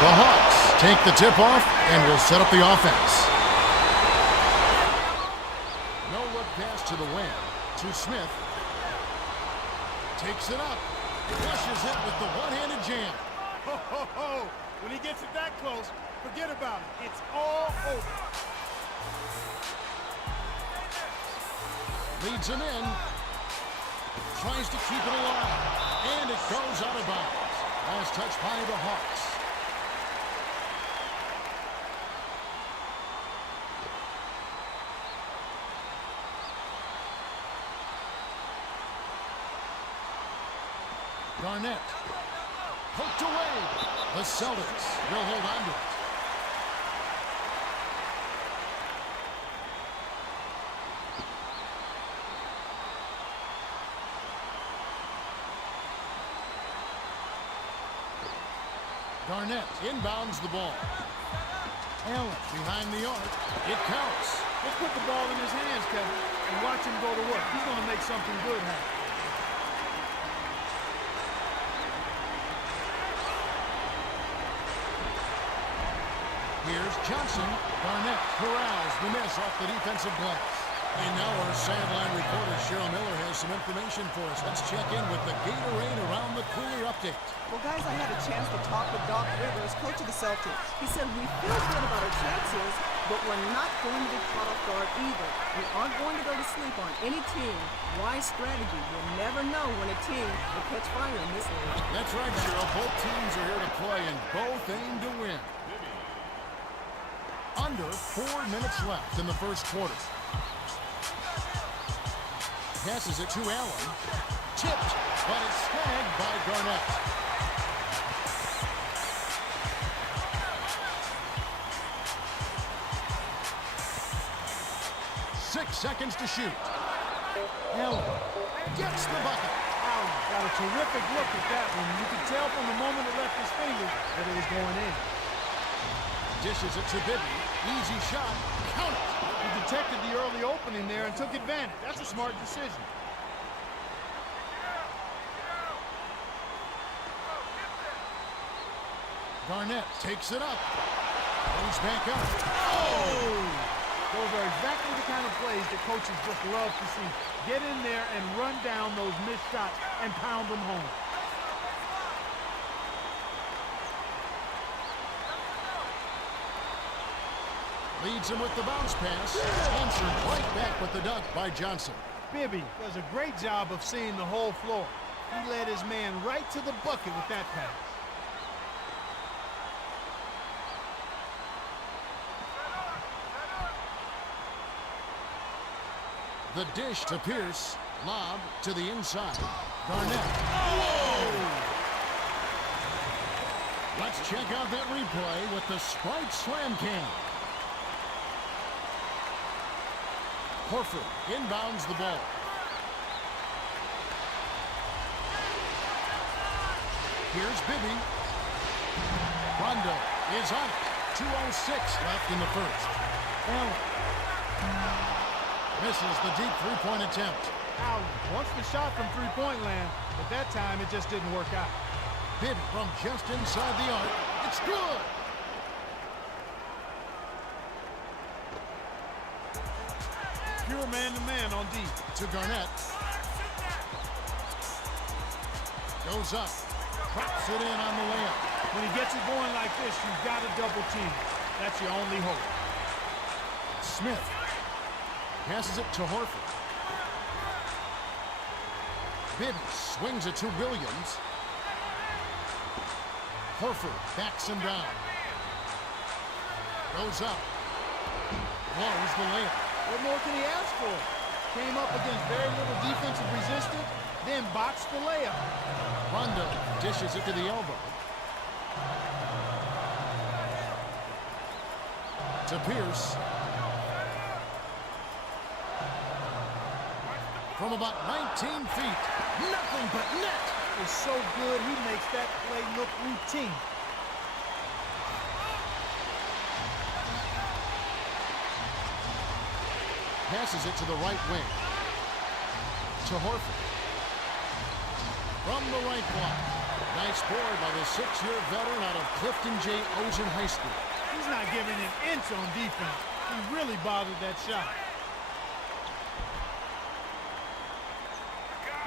The Hawks take the tip-off and will set up the offense. No-look pass to the wing. To Smith. Takes it up. Flushes it with the one-handed jam. Ho, ho, ho. When he gets it that close, forget about it. It's all over. Leads him in. Tries to keep it alive. And it goes out of bounds. Last touch by the Hawks. Garnett. Poked away. The Celtics will hold on to it. Garnett inbounds the ball. Allen behind the arc. It counts. Let's put the ball in his hands, Kevin, and watch him go to work. He's going to make something good happen. Here's Johnson. Garnett corrals the miss off the defensive glass. And now our sideline reporter, Cheryl Miller, has some information for us. Let's check in with the Gatorade Around the Cooler update. Well, guys, I had a chance to talk with Doc Rivers, coach of the Celtics. He said, we feel good about our chances, but we're not going to be caught off guard either. We aren't going to go to sleep on any team. Wise strategy. You'll never know when a team will catch fire in this league. That's right, Cheryl. Both teams are here to play, and both aim to win. Under 4 minutes left in the first quarter. Passes it to Allen. Tipped, but it's snagged by Garnett. Six seconds to shoot. Allen gets the bucket. Allen got a terrific look at that one. You could tell from the moment it left his fingers that it was going in. Dishes it to Bibby. Easy shot. Count it. He detected the early opening there and took advantage. That's a smart decision. Garnett takes it up. Goes back up. Oh! Those are exactly the kind of plays that coaches just love to see. Get in there and run down those missed shots and pound them home. Leads him with the bounce pass. Answered right back with the dunk by Johnson. Bibby does a great job of seeing the whole floor. He led his man right to the bucket with that pass. The dish to Pierce. Lob to the inside. Garnett. Whoa! Let's check out that replay with the Sprite Slam Cam. Horford inbounds the ball. Here's Bibby. Rondo is on it. 2:06 left in the first. Allen misses the deep three-point attempt. Allen wants the shot from three-point land, but that time it just didn't work out. Bibby from just inside the arc. It's good. Pure man-to-man on D. To Garnett. Goes up. Drops it in on the layup. When he gets it going like this, you've got to double team. That's your only hope. Smith passes it to Horford. Bibby swings it to Williams. Horford backs him down. Goes up. Blows the layup. What more can he ask for? Came up against very little defensive resistance, then boxed the layup. Rondo dishes it to the elbow. To Pierce. From about 19 feet. Nothing but net. Is so good, he makes that play look routine. Passes it to the right wing. To Horford. From the right block. Nice board by the 6-year veteran out of Clifton J. Ozen High School. He's not giving an inch on defense. He really bothered that shot.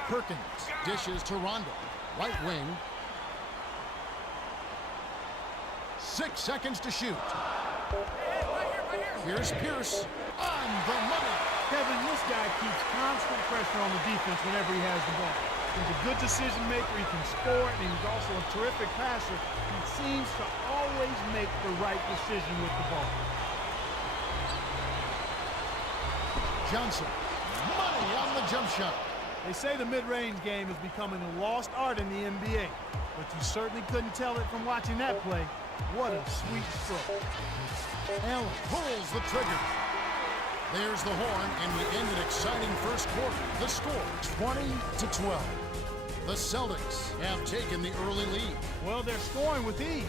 Perkins dishes to Rondo. Right wing. 6 seconds to shoot. Here's Pierce on the money. Kevin, this guy keeps constant pressure on the defense whenever he has the ball. He's a good decision maker. He can score, and he's also a terrific passer. He seems to always make the right decision with the ball. Johnson, money on the jump shot. They say the mid-range game is becoming a lost art in the NBA, but you certainly couldn't tell it from watching that play. What a sweet stroke. Allen pulls the trigger. There's the horn, and we end an exciting first quarter. The score, 20-12. The Celtics have taken the early lead. Well, they're scoring with ease.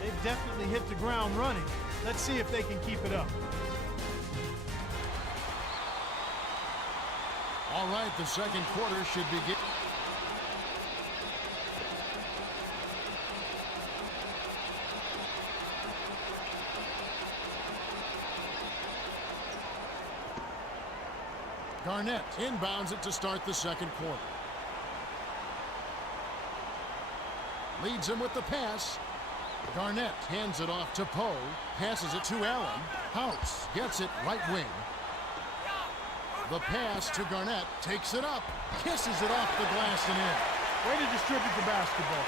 They've definitely hit the ground running. Let's see if they can keep it up. All right, the second quarter should begin. Garnett inbounds it to start the second quarter. Leads him with the pass. Garnett hands it off to Poe. Passes it to Allen. House gets it right wing. The pass to Garnett. Takes it up. Kisses it off the glass and in. Way to distribute the basketball.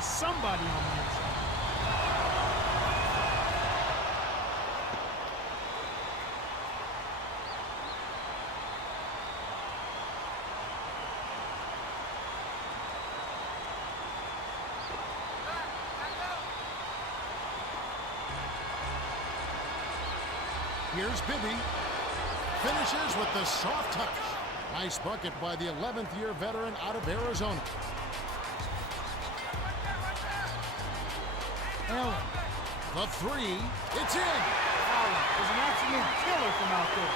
Somebody on the inside. Here's Bibby. Finishes with the soft touch. Nice bucket by the 11th-year veteran out of Arizona. Allen, the three, it's in. Allen is an absolute killer from out there.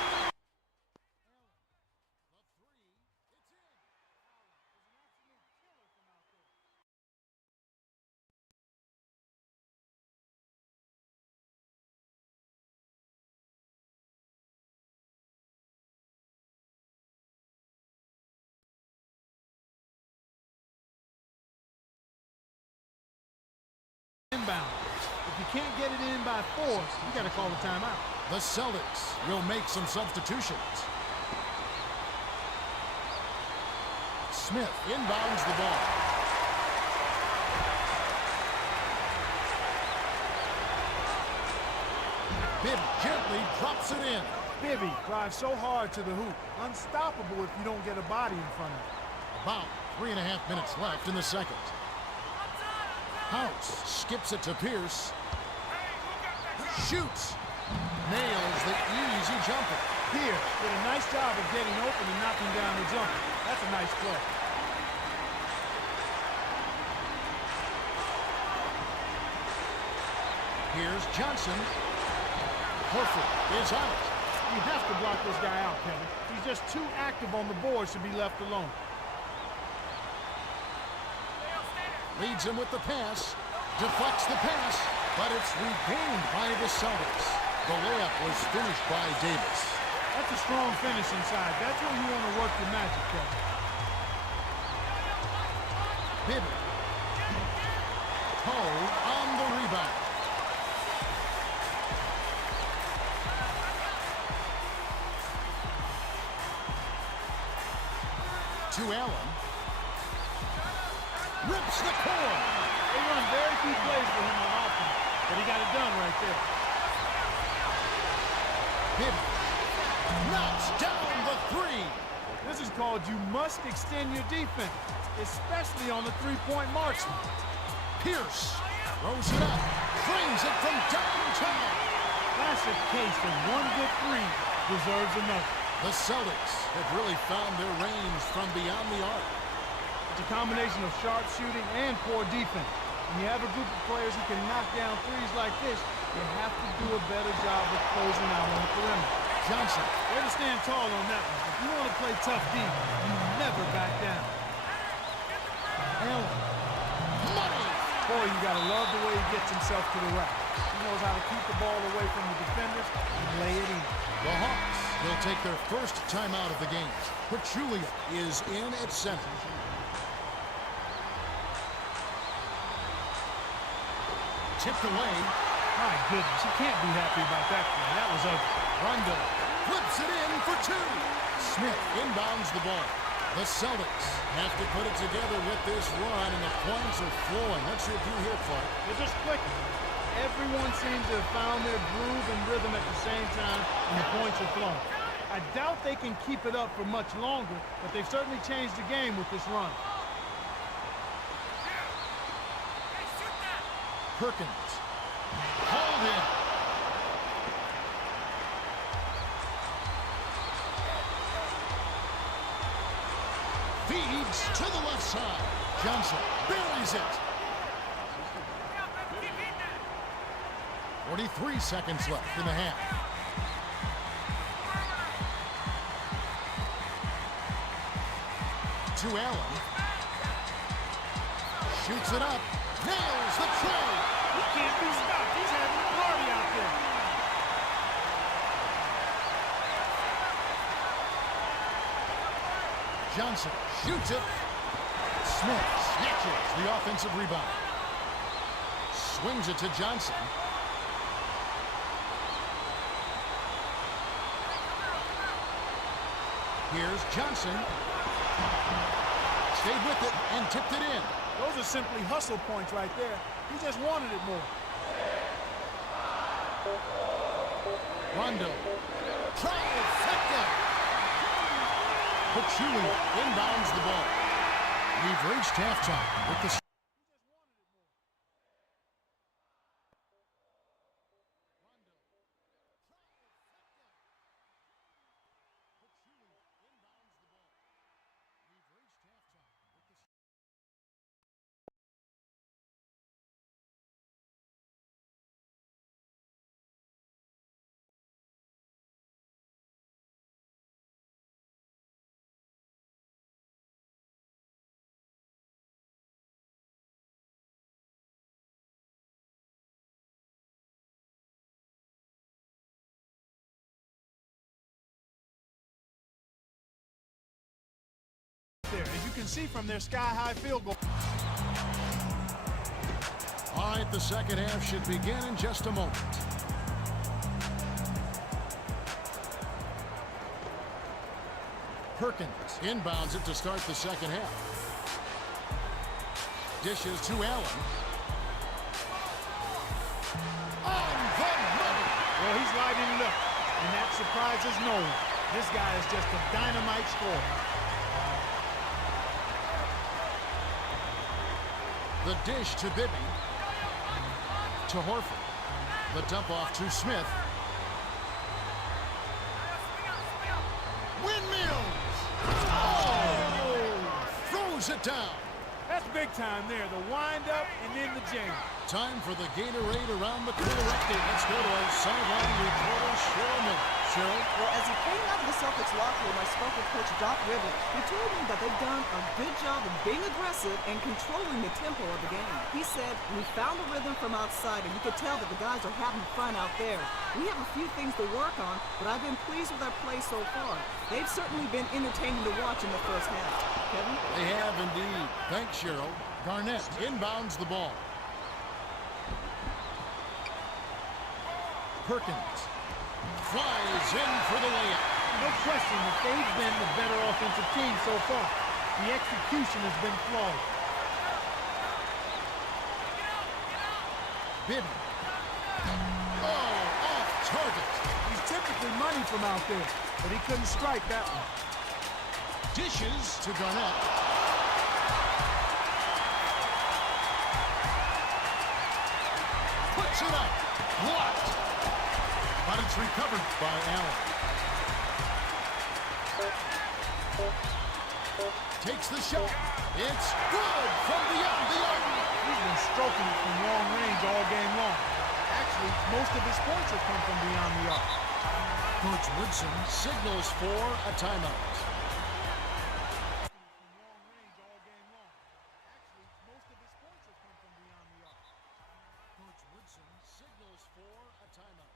Inbound. If you can't get it in by force, you got to call a timeout. The Celtics will make some substitutions. Smith inbounds the ball. Bibby gently drops it in. Bibby drives so hard to the hoop. Unstoppable if you don't get a body in front of him. About 3.5 minutes left in the second. House skips it to Pierce. Shoots. Nails the easy jumper. Pierce did a nice job of getting open and knocking down the jumper. That's a nice play. Here's Johnson. Horford is out. You have to block this guy out, Kevin. He's just too active on the board to be left alone. Leads him with the pass. Deflects the pass, but it's regained by the Celtics. The layup was finished by Davis. That's a strong finish inside. That's where you want to work your magic, Kevin. Bibby. Cole on the rebound. To Allen. Rips the core. They run very few plays for him on offense, but he got it done right there. Bibby knocks down the three. This is called you must extend your defense, especially on the three-point marksman. Pierce throws it up, brings it from downtown. Classic case of one good three deserves another. The Celtics have really found their range from beyond the arc. It's a combination of sharp shooting and poor defense. When you have a group of players who can knock down threes like this, you have to do a better job of closing out on the perimeter. Johnson. Way to stand tall on that one. If you want to play tough deep, you never back down. Allen. Money. Boy, you got to love the way he gets himself to the rack. He knows how to keep the ball away from the defenders and lay it in. The Hawks will take their first timeout of the game. Pachulia is in at center. Tipped away. My goodness, you can't be happy about that play. That was ugly. Rondo flips it in for two. Smith inbounds the ball. The Celtics have to put it together with this run, and the points are flowing. What's your view here, Clark? They're just clicking. Everyone seems to have found their groove and rhythm at the same time, and the points are flowing. I doubt they can keep it up for much longer, but they've certainly changed the game with this run. Perkins. Called in. Feeds to the left side. Johnson buries it. 43 seconds left in the half. To Allen. Shoots it up. Nails the tray. He can't be stopped. He's having a party out there. Johnson shoots it. Smith snatches the offensive rebound. Swings it to Johnson. Here's Johnson. Stayed with it and tipped it in. Those are simply hustle points right there. He just wanted it more. Rondo. Trifecta. Pachulia inbounds the ball. We've reached halftime with the... There, as you can see from their sky-high field goal. All right, the second half should begin in just a moment. Perkins inbounds it to start the second half. Dishes to Allen. On the money. Well, he's lighting it up, and that surprises no one. This guy is just a dynamite scorer. The dish to Bibby. To Horford. The dump off to Smith. Windmills! Oh! Throws it down. That's big time there. The wind up and then the jam. Time for the Gatorade around the corner update. Let's go to our sideline reporter, Cheryl Miller. Cheryl. Well, as he came out of the Celtics locker room, I spoke with Coach Doc Rivers. He told me that they've done a good job of being aggressive and controlling the tempo of the game. He said, we found a rhythm from outside, and you could tell that the guys are having fun out there. We have a few things to work on, but I've been pleased with our play so far. They've certainly been entertaining to watch in the first half. Kevin? They have indeed. Thanks, Cheryl. Garnett inbounds the ball. Perkins flies in for the layup. No question that they've been the better offensive team so far. The execution has been flawless. Bibby. Oh, off target. He's typically money from out there, but he couldn't strike that one. Dishes to Garnett. Puts it up. Blocked. But it's recovered by Allen. Takes the shot. It's good from beyond the arc. He's been stroking it from long range all game long. Actually, most of his points have come from beyond the arc. Coach Woodson signals for a timeout. Coach Woodson signals for a timeout.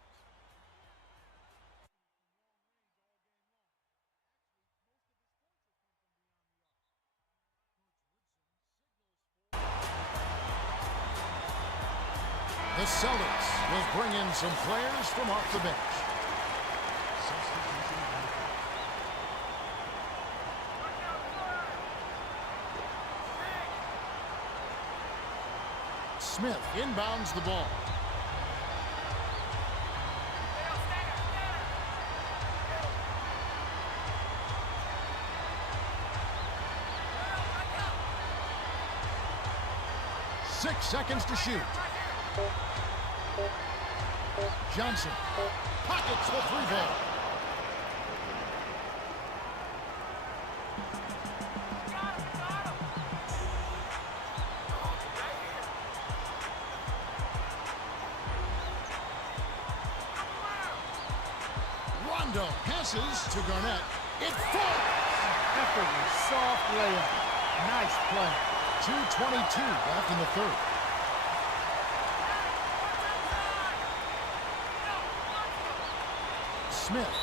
The Celtics will bring in some players from off the bench. Smith inbounds the ball. Six seconds to shoot. Johnson pockets the free ball. Rondo passes to Garnett. It falls. Effortless, soft layup. Nice play. 2:22 left in the third. Smith.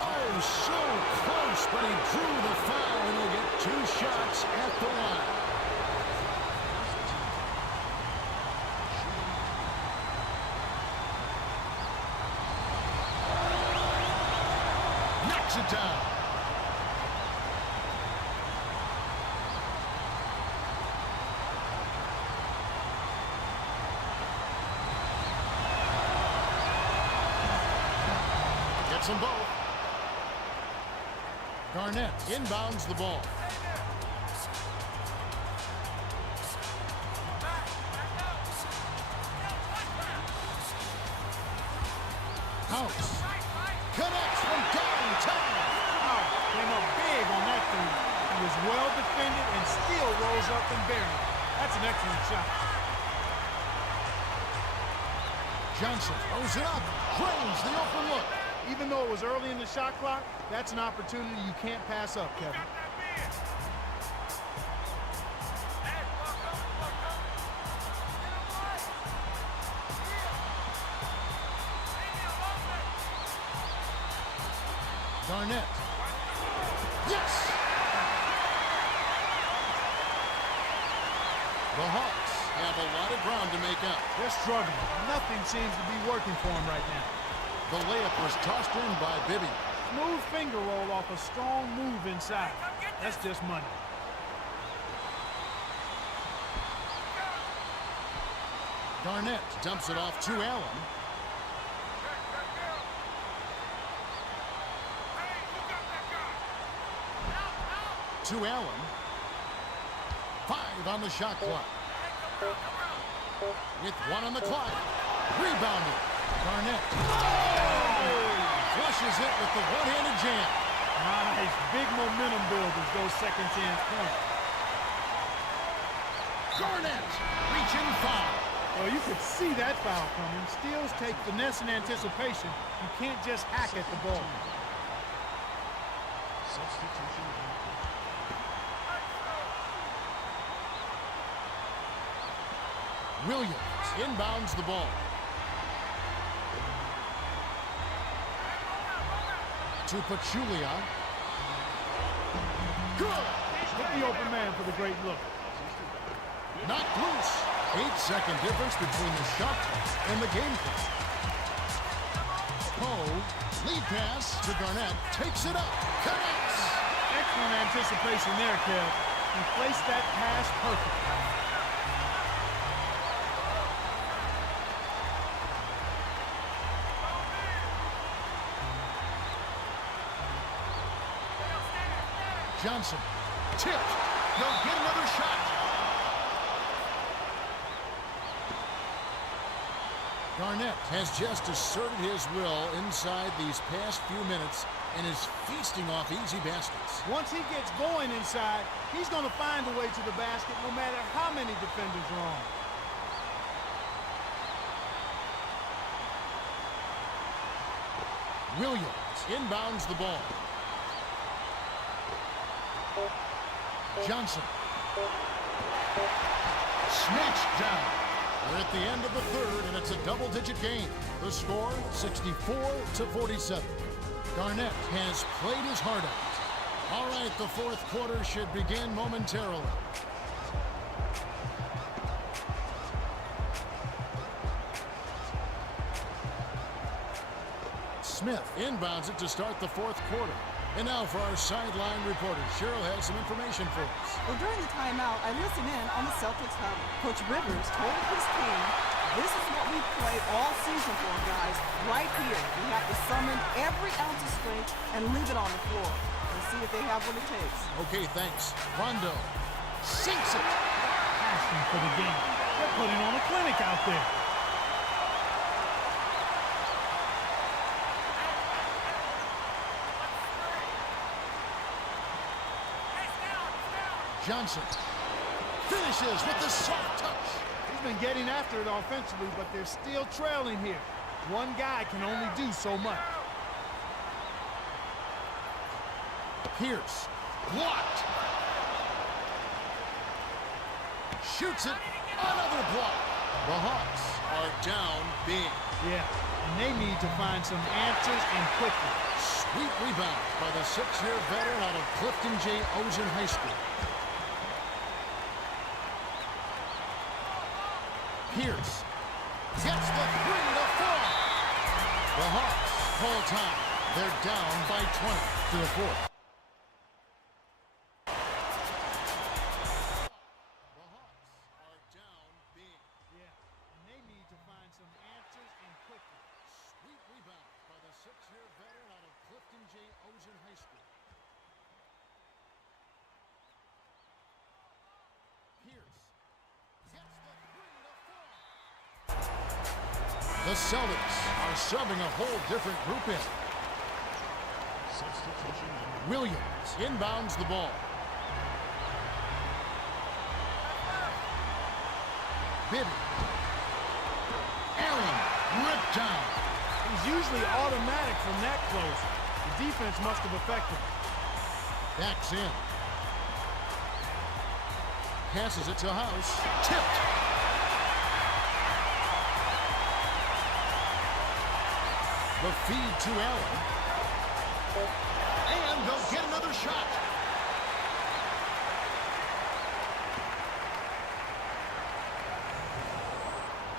Oh, so close, but he drew the foul, and he'll get 2 shots at the line. Knocks it down. Gets them both. Garnett inbounds the ball. House connects from downtown. Wow, came up big on that three. He was well defended and still rolls up and buried. That's an excellent shot. Johnson throws it up, drains the open look. Even though it was early in the shot clock, that's an opportunity you can't pass up, Kevin. Garnett. Yes! The Hawks have a lot of ground to make up. They're struggling. Nothing seems to be working for them right now. The layup was tossed in by Bibby. Smooth finger roll off a strong move inside. That's just money. Garnett dumps it off to Allen. To Allen. 5 on the shot clock. With 1 on the clock. Rebounded. Garnett. Oh! Flushes it with the one-handed jam. Nice. Big momentum builders, those second chance points. Garnett reaching foul. Well, you could see that foul coming. Steals take finesse and anticipation. You can't just hack at the ball. Substitution. Williams inbounds the ball. To Pachulia. Good! Hit the open man for the great look. Knocked loose. 8-second difference between the shot clock and the game clock. Poe, lead pass to Garnett, takes it up, connects. Excellent anticipation there, Kev. He placed that pass perfectly. Johnson, tipped. They'll get another shot. Garnett has just asserted his will inside these past few minutes and is feasting off easy baskets. Once he gets going inside, he's going to find a way to the basket no matter how many defenders are on. Williams inbounds the ball. Johnson. Snatched down. We're at the end of the third, and it's a double-digit game. The score, 64-47. Garnett has played his heart out. All right, the fourth quarter should begin momentarily. Smith inbounds it to start the fourth quarter. And now for our sideline reporter, Cheryl has some information for us. Well, during the timeout, I listened in on the Celtics huddle. Coach Rivers told his team, this is what we played all season for, guys. Right here, we have to summon every ounce of strength and leave it on the floor. Let's see if they have what it takes. Okay, thanks. Rondo sinks it. Passion for the game. They're putting on a clinic out there. Johnson finishes with the soft touch. He's been getting after it offensively, but they're still trailing here. One guy can only do so much. Pierce blocked. Shoots it. Another block. The Hawks are down big. Yeah, and they need to find some answers and quickly. Sweet rebound by the 6-year veteran out of Clifton J. Ozen High School. Pierce gets the 3 to fall. The Hawks call time. They're down by 20 to the fourth. The Hawks are down big. Yeah, and they need to find some answers and quickly. Sweet rebound by the 6-year veteran out of Clifton J. Ozen High School. Pierce gets the 3 to fall. The Celtics are subbing a whole different group in. Substitution. Williams inbounds the ball. Bibby. Allen ripped down. He's usually automatic from that close. The defense must have affected him. Backs in. Passes it to House. Tipped. The feed to Allen. And they'll get another shot.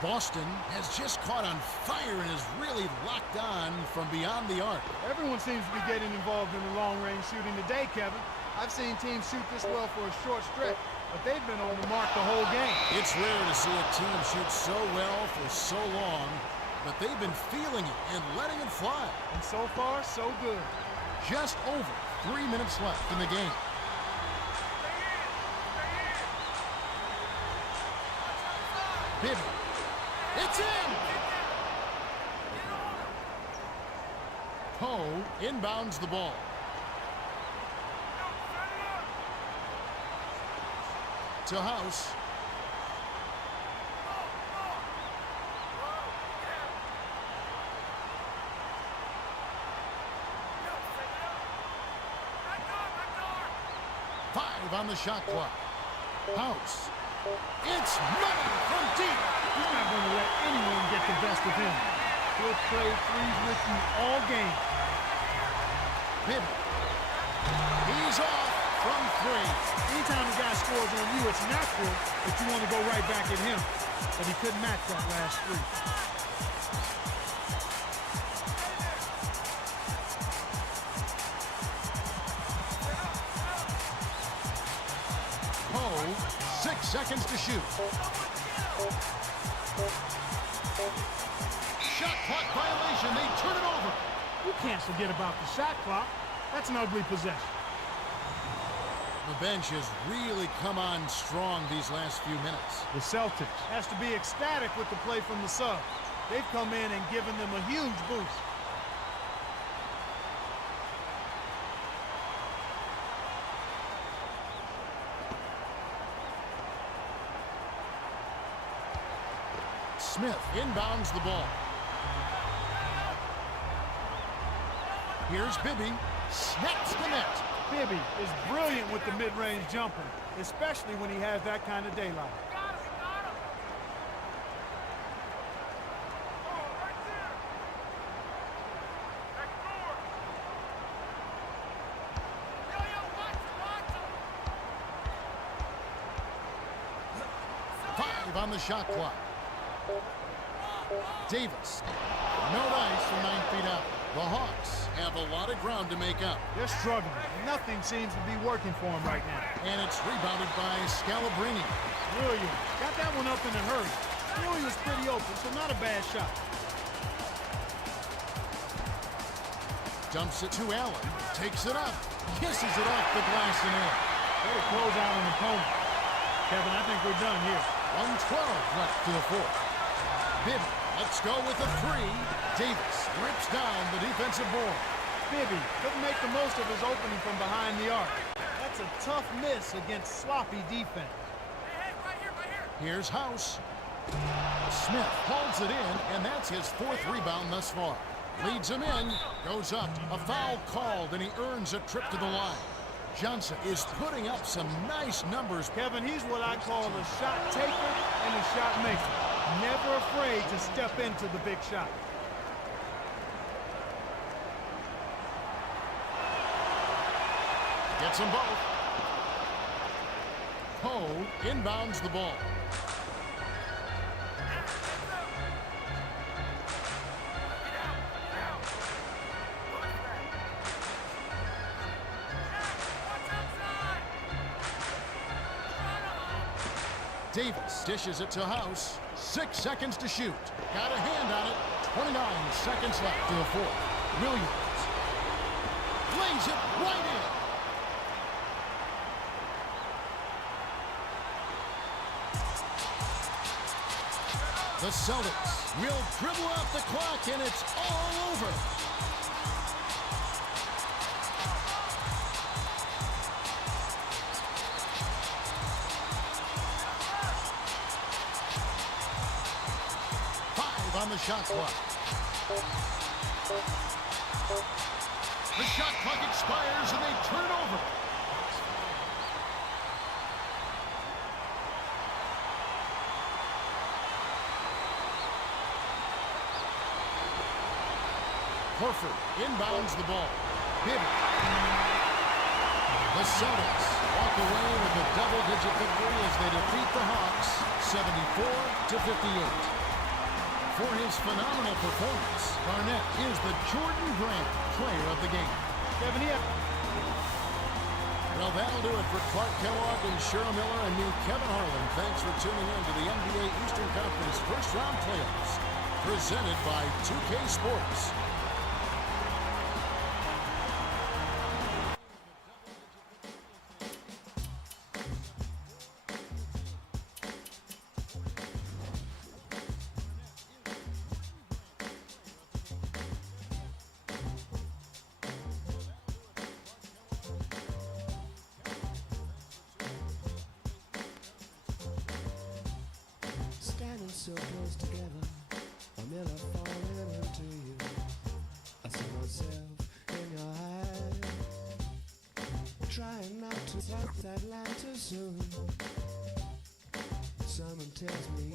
Boston has just caught on fire and is really locked on from beyond the arc. Everyone seems to be getting involved in the long-range shooting today, Kevin. I've seen teams shoot this well for a short stretch, but they've been on the mark the whole game. It's rare to see a team shoot so well for so long, but they've been feeling it and letting it fly. And so far, so good. Just over 3 minutes left in the game. Bibby. It's in! Poe inbounds the ball. To House. on the shot clock. House. It's money from deep. He's not going to let anyone get the best of him. He'll trade threes with you all game. Bibby. He's off from three. Anytime a guy scores on you, it's natural that you want to go right back at him. But he couldn't match that last three. Poe, 6 seconds to shoot. Shot clock violation. They turn it over. You can't forget about the shot clock. That's an ugly possession. The bench has really come on strong these last few minutes. The Celtics has to be ecstatic with the play from the sub. They've come in and given them a huge boost. Smith inbounds the ball. Here's Bibby. Snaps the net. Bibby is brilliant with the mid-range jumper, especially when he has that kind of daylight. Five on the shot clock. Davis. No dice from 9 feet out. The Hawks have a lot of ground to make up. They're struggling. Nothing seems to be working for them right now. And it's rebounded by Scalabrine. Williams got that one up in a hurry. Williams pretty open, so not a bad shot. Dumps it to Allen. Takes it up. Kisses it off the glass and in. Way to close out an opponent. Kevin, I think we're done here. 1:12 left to the fourth. Bibby, let's go with a three. Davis rips down the defensive board. Bibby couldn't make the most of his opening from behind the arc. That's a tough miss against sloppy defense. Hey, right here, right here. Here's House. Smith holds it in, and that's his 4th rebound thus far. Leads him in, goes up. A foul called, and he earns a trip to the line. Johnson is putting up some nice numbers. Kevin, he's what I call a shot taker and a shot maker. Never afraid to step into the big shot. Gets them both. Poe inbounds the ball. Davis dishes it to House. 6 seconds to shoot. Got a hand on it. 29 seconds left to the fourth. Williams lays it right in. The Celtics will dribble out the clock, and it's all over. On the shot clock. The shot clock expires and they turn it over. Horford inbounds the ball. Bibby. The Celtics walk away with a double-digit victory as they defeat the Hawks 74-58. For his phenomenal performance, Garnett is the Jordan Grant player of the game. Kevin, Well, that'll do it for Clark Kellogg and Cheryl Miller and me, Kevin Harlan. Thanks for tuning in to the NBA Eastern Conference first-round playoffs, presented by 2K Sports. Standing so close together, I'm never falling into you. I see myself in your eyes, trying not to It's Atlanta soon. Someone tells me